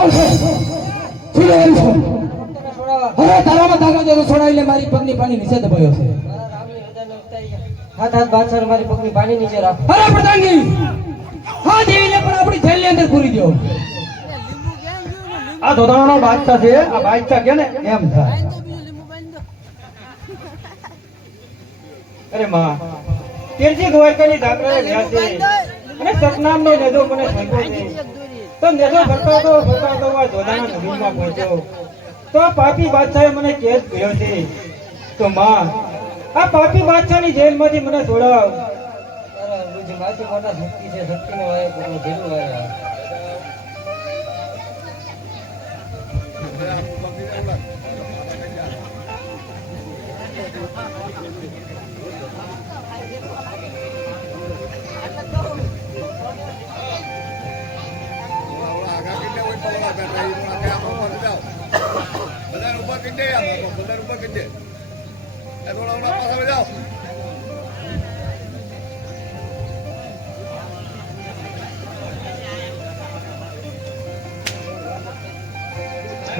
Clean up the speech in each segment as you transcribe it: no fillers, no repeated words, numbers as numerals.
કોણ છે સુલે છું હવે તારામાં તાકાત જો છોડાઈ લે મારી પગની પાણી નીચે દબાયો છે હાથ હાથ બાદશાહ મારી પગની પાણી નીચે રાખ અરે પ્રધાનજી હા દેવીને પણ આપણી જેલની અંદર પૂરી દો આ ધોધાણાનો બાદશાહ છે આ બાદશાહ કે ને એમ થાય અરે માં તેરજી દ્વારકાની ડાકરાએ રહ્યા છે અને સતનામનો નેદો મને સંતો છે તો નેદો ભરતો આ ધોધાણા નદીમાં પહોંચ્યો તો આ પાપી બાદશાહે મને કેદ કર્યો છે તો માં આ પાપી બાદશાહની જેલમાંથી મને છોડાવ માથી મોટા શક્તિ છે શક્તિનો વાય ભેલું વાય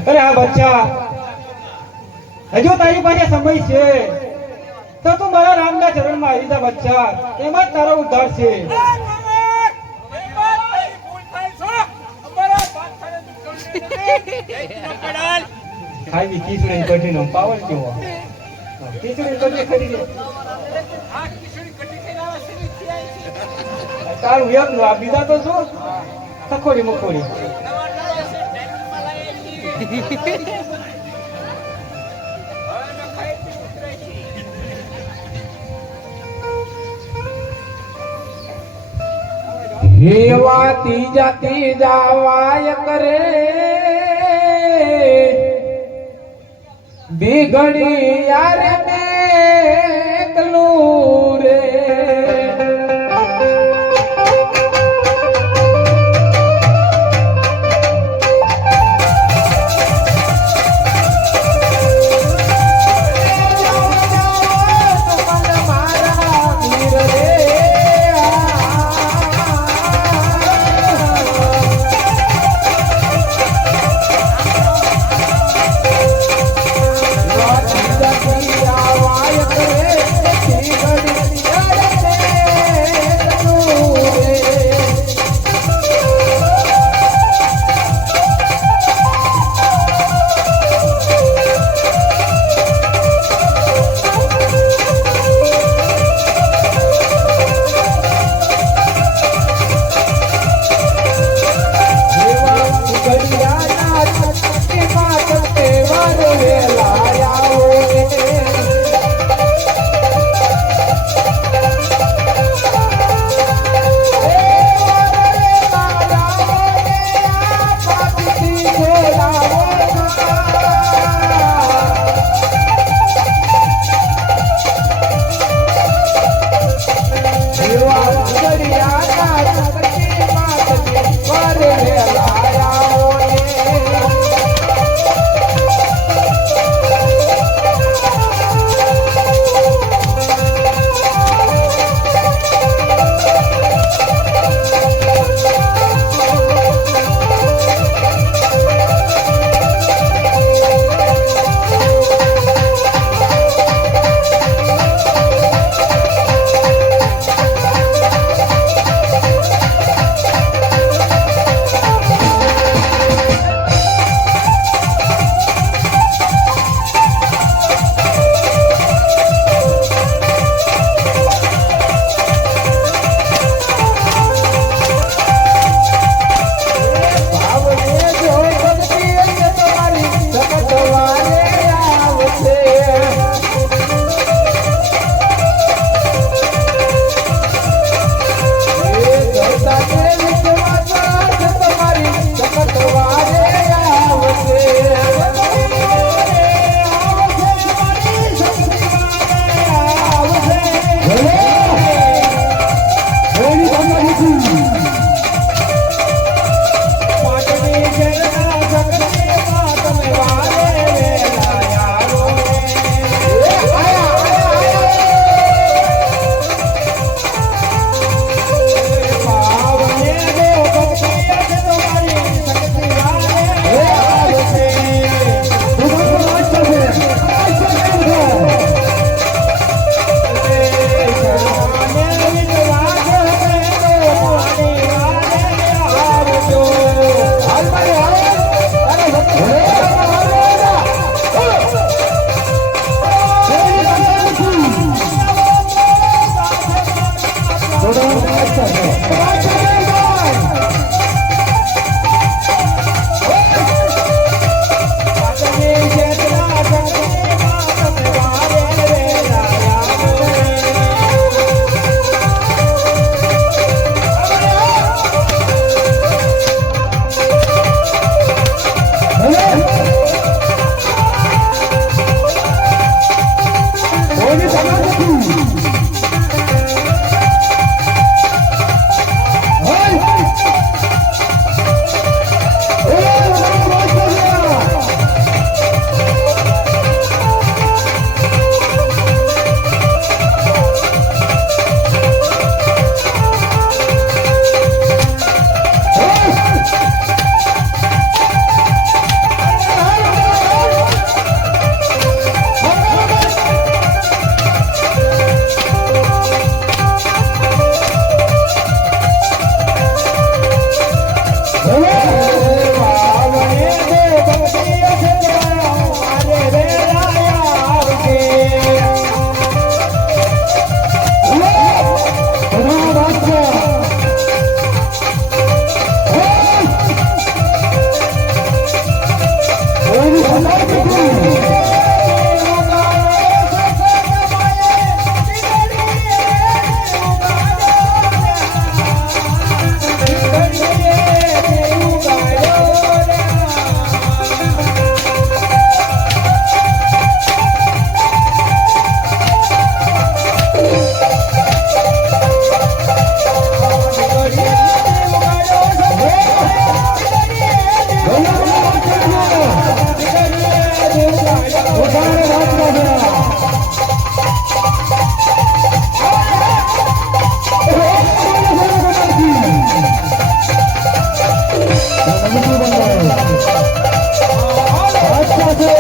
અરે આ બચ્ચા હજુ તારી પાસે સમય છે તો તું મારા રામના ચરણમાં આવી જા બચ્ચા એમાં જ તારો ઉદ્ધાર છે ખાવી ખીચડી કઢીનો પાવર કેવો ખીચડી કઢી ખરી તારું એમ આ બીજા તો શું સખોડી મખોડી હેવા ત્રીજા વાય કરે બીગડી યાર મેકલું રે વાય કરે નથી બંધાયો. બાદશાહ છે.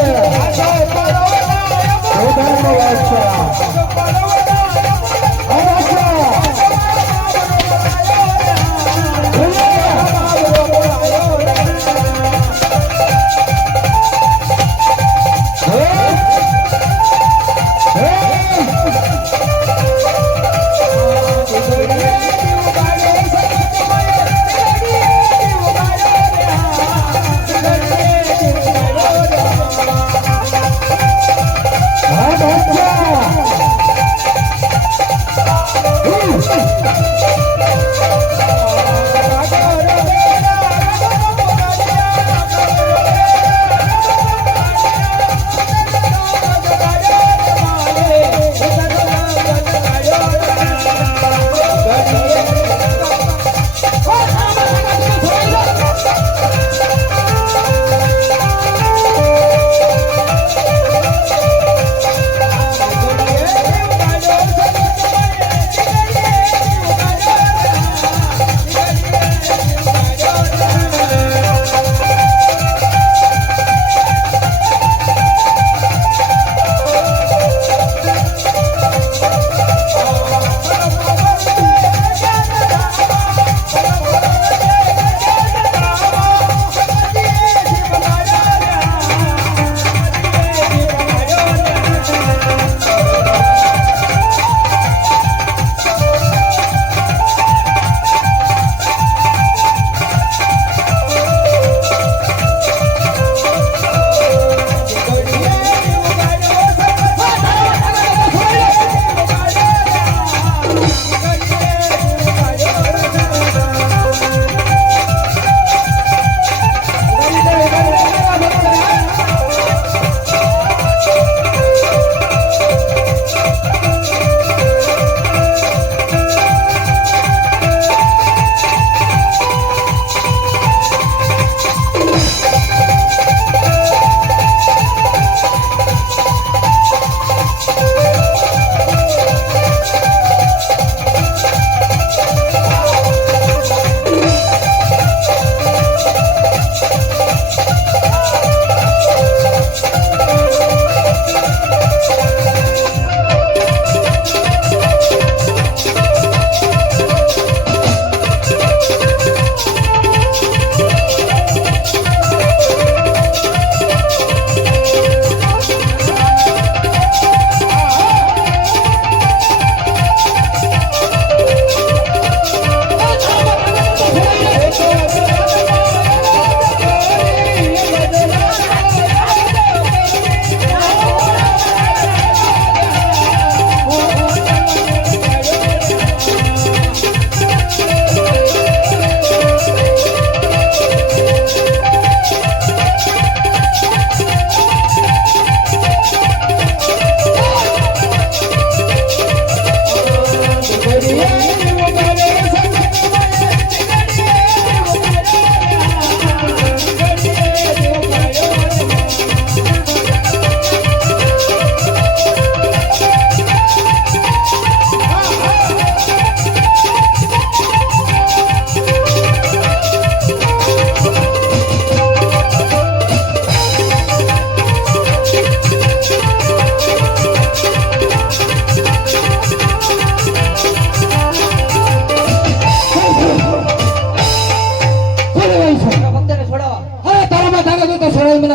જોધાનો બાદશાહ. આ બાદશાહ.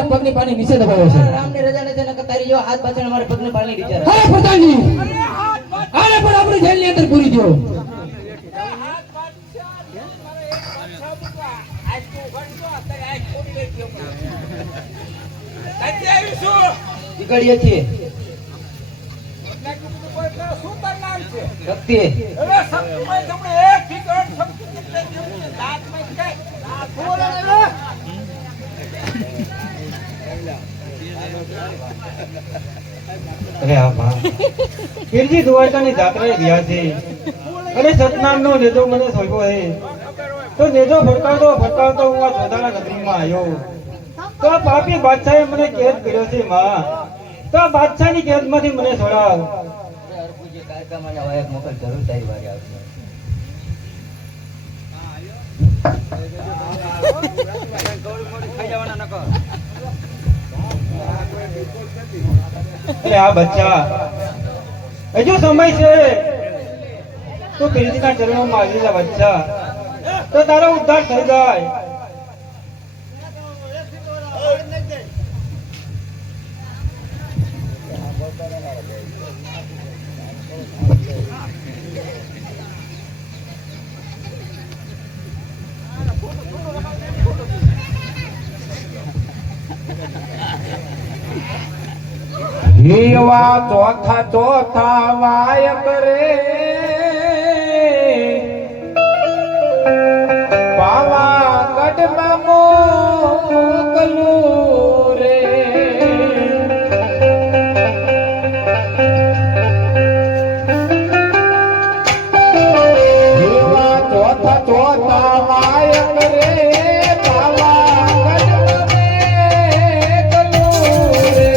પગની પાણી નીચે દબાવ્યો છે. રામની રજા નથી નકર તારી જો હાથ પાછળ મારે પગની પાણી નીચે રાખે. અરે પ્રધાનજી આને પણ આપણે જેલની અંદર પૂરી દો. નીકળીએ છીએ શક્તિ અરે હા બા પીરજી દ્વારકાની જાત્રાએ ગયા છે અને સતનામનો નેજો મને સોંપ્યો છે તો નેજો ફટકાવતો હું આ જોધાના નગરીમાં આવ્યો તો આ પાપી બાદશાહે મને કેદ કર્યો છે માં તો આ બાદશાહની કેદમાંથી મને છોડાવ. હરકુજી કાયદામાં વાયક મોકલ જરૂર તારી વાગે આવશે. અરે આ બચ્ચા હજુ સમય છે તો પિરજીના ચરણોમાં આવી જા બચ્ચા, તો તારો ઉદ્ધાર થઈ જાય. હીવા ચોથા ચોથા વાય કરે પાવાગઢમાં મોકલું રે. હીવા ચોથા ચોથા વાય કરે પાવાગઢમાં મોકલું રે.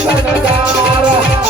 શણગાર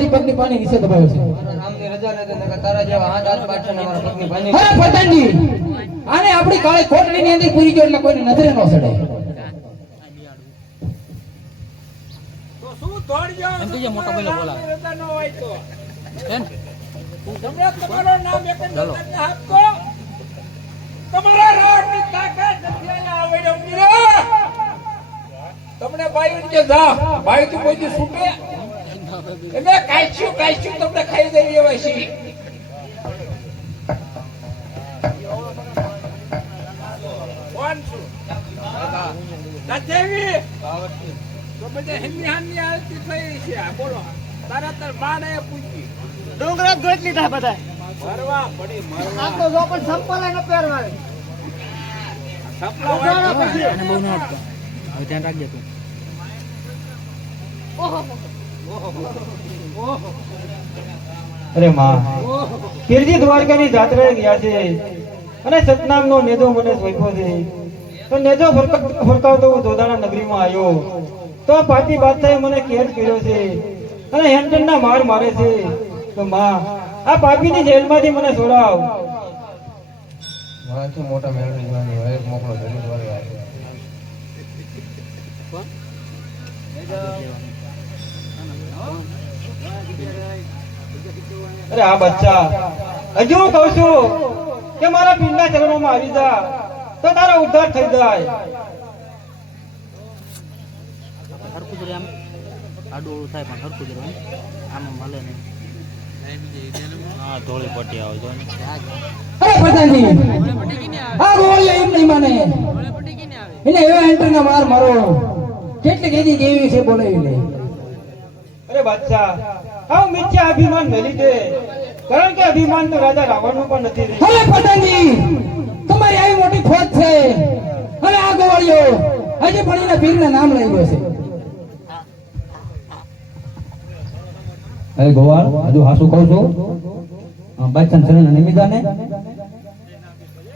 મારી પત્ની પાણી નીચે દબાયો છે મારા રામની રજા નથી નકર તારા જેવા હાથ હાથ પાડશે ને મારા પત્ની પાણી અરે પ્રધાનજી આને આપણી કાળી કોટડીની અંદર પૂરી ગયો એટલે કોઈને નજરે ન સડે તમને બાઈ કે જા બાઈ તું કોઈ દી છૂટે એમે કાઈશું તમને ખાઈ દેવી એવા છે કોણ છું દેવી તો બધે હિન્દી હાની આવતી થઈ છે બોલો તારા તાર બાને પૂછી ડુંગરા ગોત લીધા બધા મરવા પડી મરવા આખો જો પણ સંપલ ન પહેરવા સપના વાળા પછી અને બહુ ના આપતો હવે ધ્યાન રાખજે તું અરે માં પીરજી દ્વારકાની જાત્રાએ ગયા છે અને સતનામનો નેદો મને સોંપ્યો છે તો નેદો ફરકાવતો હું દોદાણા નગરીમાં આવ્યો તો પાટી બાદશાહે મને કેદ કર્યો છે અને હેન્ડના માર મારે છે તો માં આ પાપીની જેલમાંથી મને છોડાવ મારાથી મોટા મેળવી જવાની હોય એક મોકલો જલ્દી દ્વારા આવે અરે આ બચ્ચા હજુ હું કહું છું કે મારા પિંડના ચરણોમાં આવી જા તો તારો ઉદ્ધાર થઈ જાય હરકું જ આમ આડું ઓળું થાય પણ હરકું જ રહે આમ મળે નહીં હા ધોળી પટ્ટી આવે જો અરે પ્રધાનજી આ ગોળીઓ એમ નહીં માને એને એવા એન્ટરના માર મારો કેટલી કેદી દેવી છે બોલાવી લે અરે બચ્ચા આવ મિથ્યા અભિમાન મેલી દે કારણ કે અભિમાન તો રાજા રાવણનું પણ નથી રહ્યું અરે પ્રધાનજી તમારી આવી મોટી ફોજ છે અને આ ગોળીઓ હજી પણ એના પીરના નામ લઈ ગયો છે અરે ગોવાળ હજુ હાસુ કહું છું બાદશાહ શરણ નિમિદાને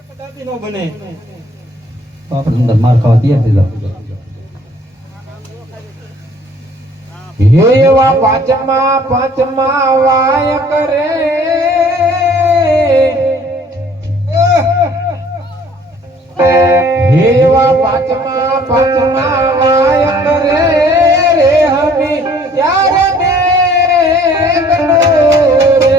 કદાપી ન બને તો આપણે અંદર માર ખાવા તૈયાર થઈ જાવ હે એવા પાંચમા વાય કરે હે એવા પાંચમા વાય કરે રે હમી યાર ને કનો રે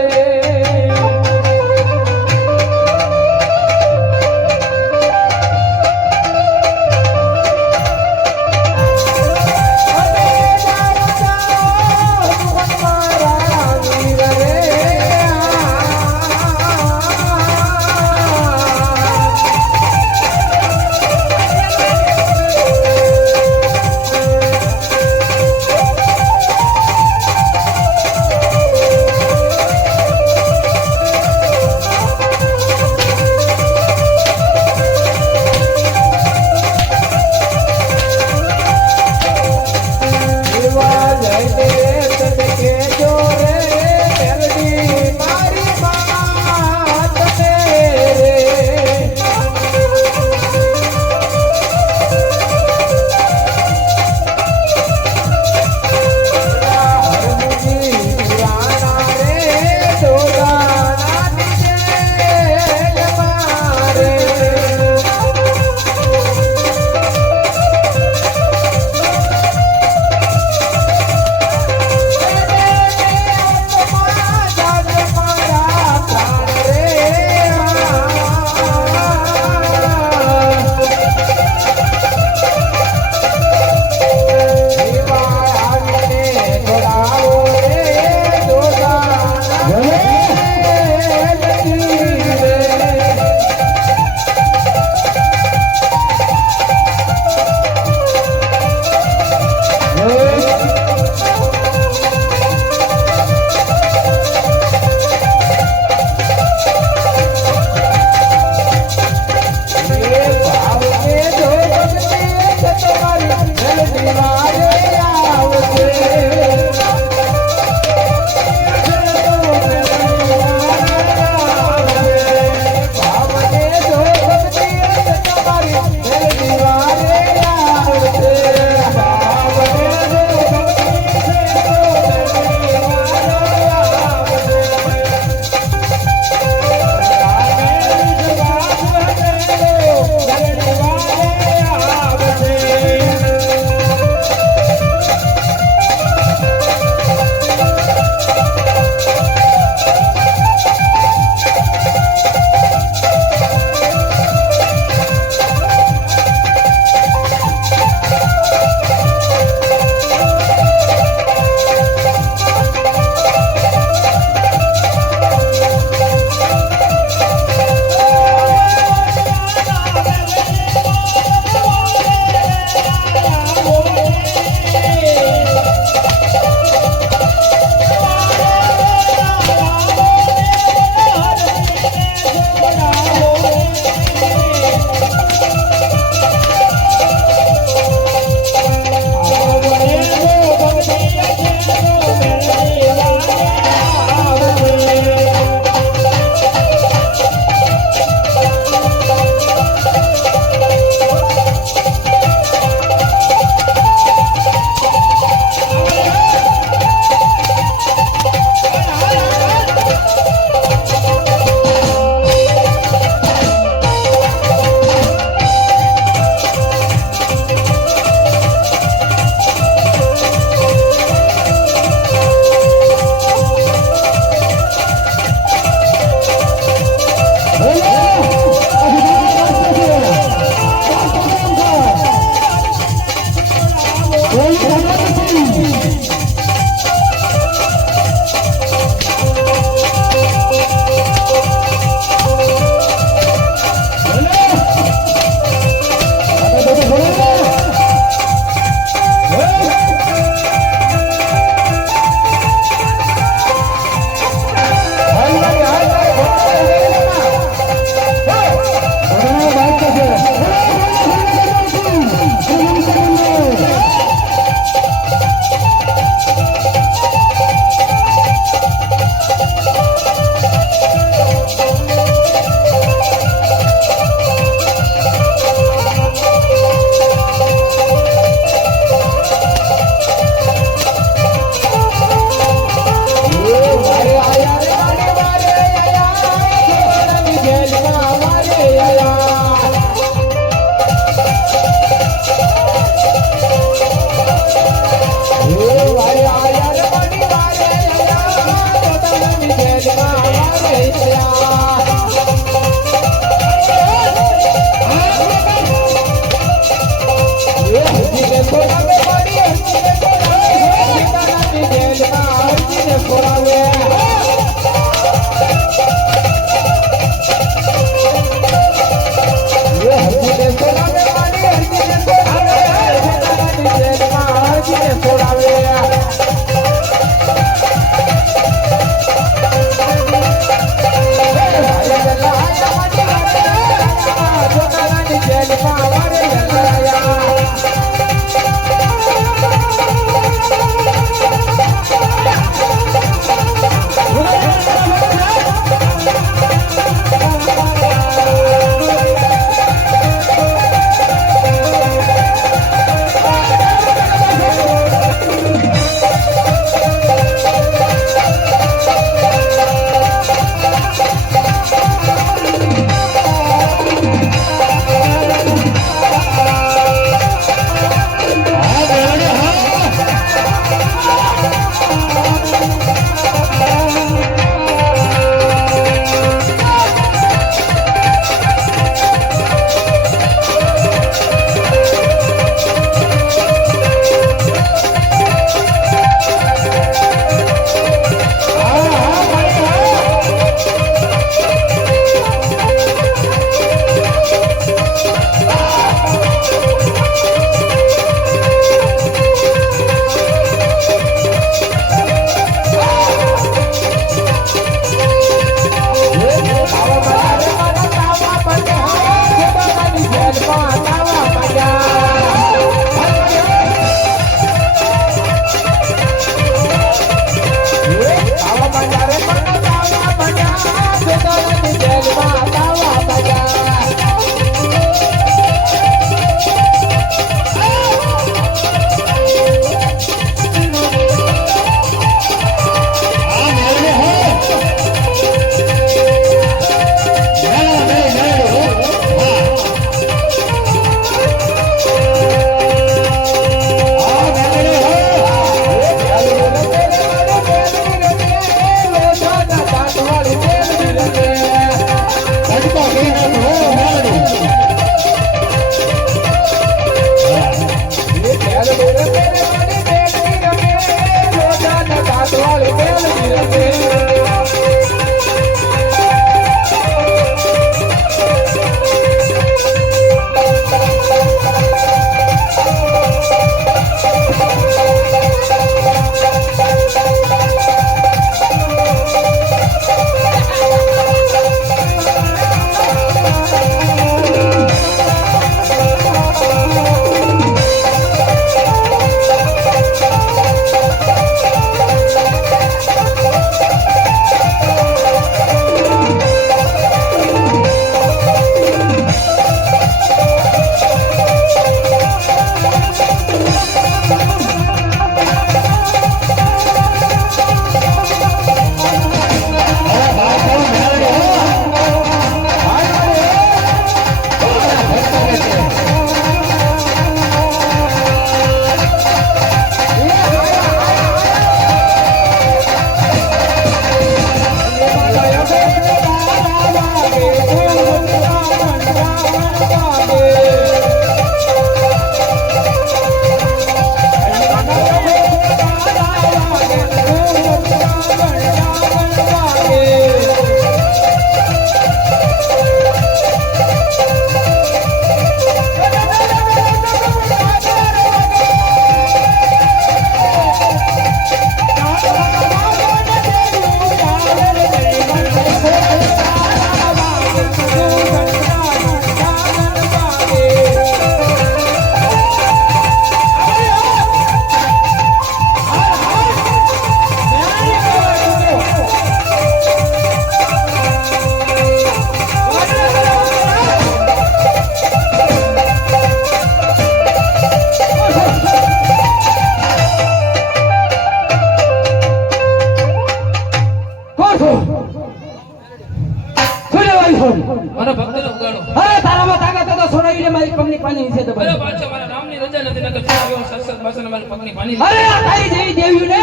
મારા ભક્તને ઉગાડો. અરે તારામાં તાકાત હોય તો છોડાવી લે મારી પગની પાની વિશે તો અરે ભાઈ. બાદશાહ, મારા નામની રજા નથી, નકર તું આવ્યો સત્સંગ બસને મારી પગની પાની. અરે આ તારી જેવી દેવીઓ ને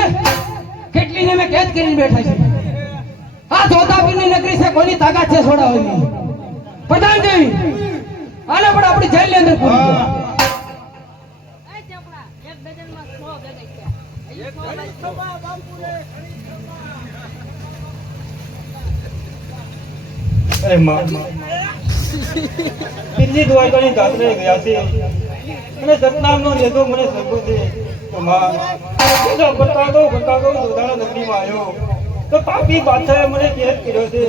કેટલી ને મેં કેદ કરીને બેઠા છે. આ ધોતાપીરની નગરી છે, કોની તાકાત છે છોડાવવાની? પ્રધાન દેવી આને પણ આપણી જેલની અંદર પૂરી દો. અરે માં કેટલી દ્વારકાની જાત્રે ગયા છે અને સતનામનો લેતો મને સગો છે તો માં બતાવો જોધાણા નગરીમાં આવ્યો તો પાપી બાદશાહે મને કેદ કર્યો છે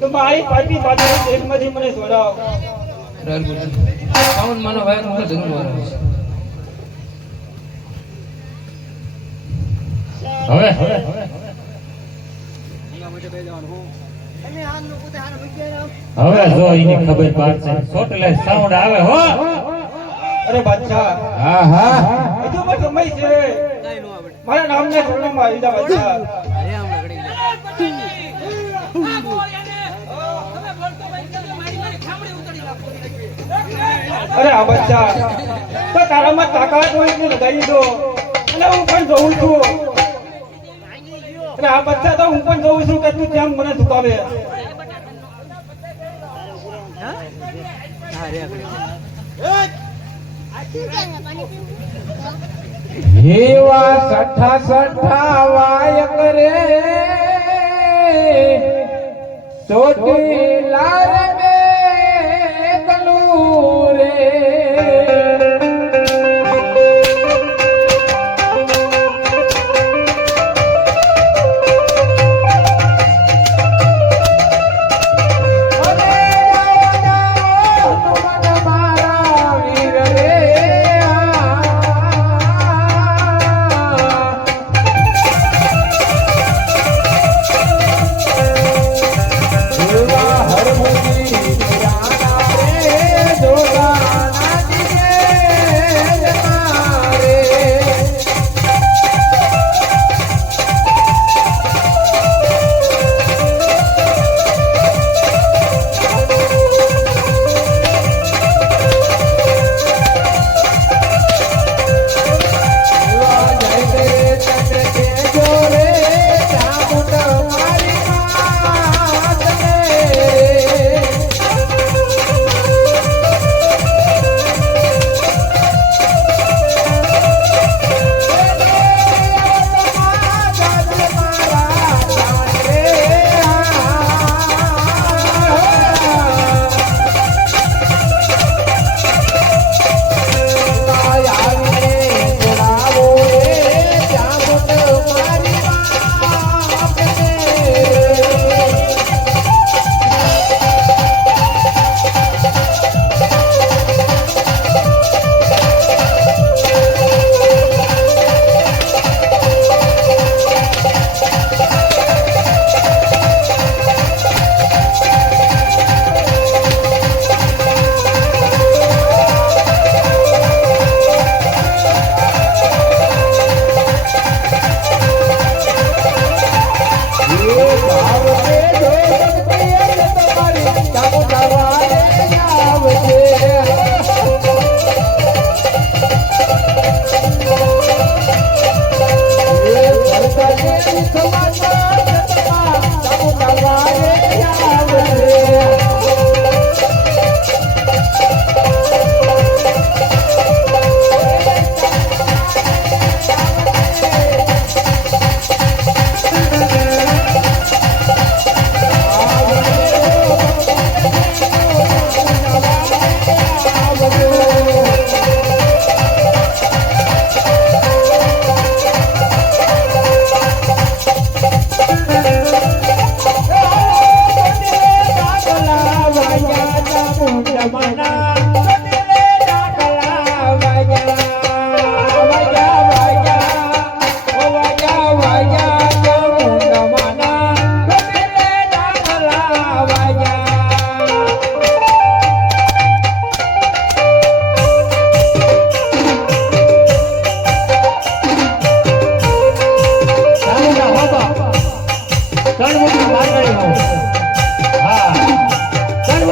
તો મારી પાપી બાદશાહ જેલમાંથી મને છોડાવ. શ્રાવણ માનો વાયર મને જરૂર વારો છે. હવે જો એની ખબર પડશે સોટલે સાઉન્ડ આવે હો. અરે બાદશાહ હા હા હજુ પણ સમય છે, મારા નામને શરણમાં આવી જા બાદશાહ. અરે આ બાદશાહ તો તારામાં તાકાત હોય તો લગાવી દો અને હું પણ જોઉં છું. અરે આ બાદશાહ તો હું પણ જોઉં છું કે તું કેમ મને ઝુકાવે. એવા સઠા સઠા વાય કરે ચોટીલા રે મેઘલું રે. ત્રણ મોટી માંગણી હા ત્રણ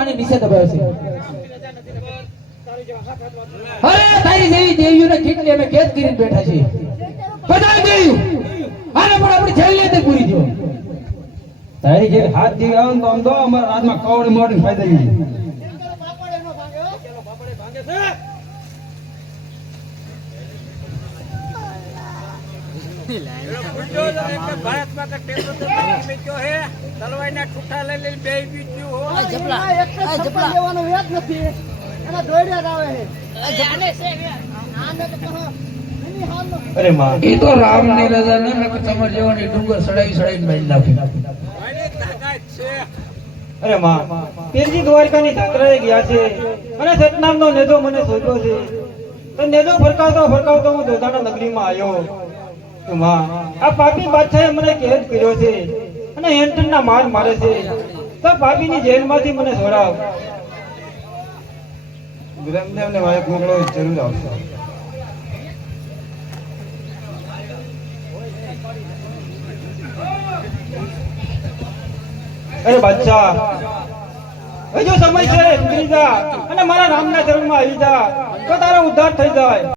પાણી નીચે દબાવ્યો છે. અરે તારી જેવી દેવીઓને કેટલી અમે કેદ કરીને બેઠા છીએ. પ્રધાન દેવી આને પણ આપણી જેલની અંદર પૂરી દો. તારી જે હાથ જેવી આવે ને તો આમ તો અમારા હાથમાં કવડી મોડી ફાયદા છે. ભારત માટે ટેકો તો બાકી બેઠો હે તલવારના ઠૂઠા લઈ લઈને બે બીજ્યું હો અરે માં એ તો રામ ની રજા ને તમારે જેવાની ડુંગર સડાઈ મારી નાખી. મારી તાકાત છે અરે માં પીરજી દ્વારકાની જાત્રાએ ગયા છે અને સતનામનો નેજો મને શોધ્યો છે. તો નેજો ફરકાવતો ફરકાવતો હું દોધાણા નગરીમાં આવ્યો. તો માં આ પાપી બાદશાહે મને કેદ કર્યો છે અને હેન્ટનના માર મારે છે. તો પાપીની જેલમાંથી મને છોડાવ. વિરમદેવને વાયક મોકલો જરૂર આવશે. અરે બાદશાહ હજુ સમય છે સુધરી જા અને મારા રામના ચરણમાં આવી જા તો તારો ઉદ્ધાર થઈ જાય.